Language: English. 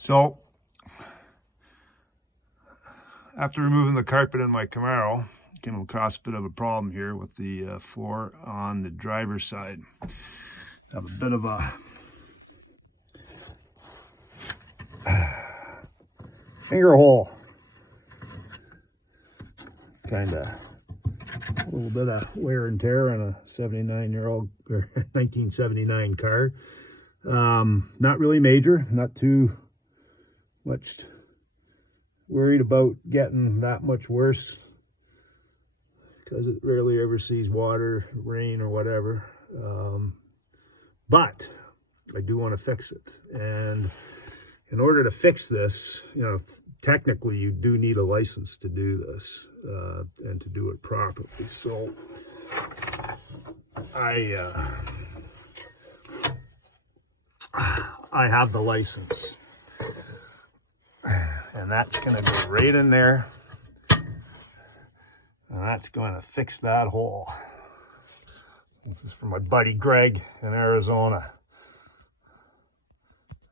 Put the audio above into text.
So, after removing the carpet in my Camaro, came across a bit of a problem here with the floor on the driver's side. I have a bit of a finger hole. Kind of a little bit of wear and tear on a 79-year-old or 1979 car. Not really major, not too much worried about getting that much worse because it rarely ever sees water, rain, or whatever. But I do want to fix it. And in order to fix this, technically you do need a license to do this and to do it properly. So I have the license. And that's going to go right in there. And that's going to fix that hole. This is from my buddy Greg in Arizona.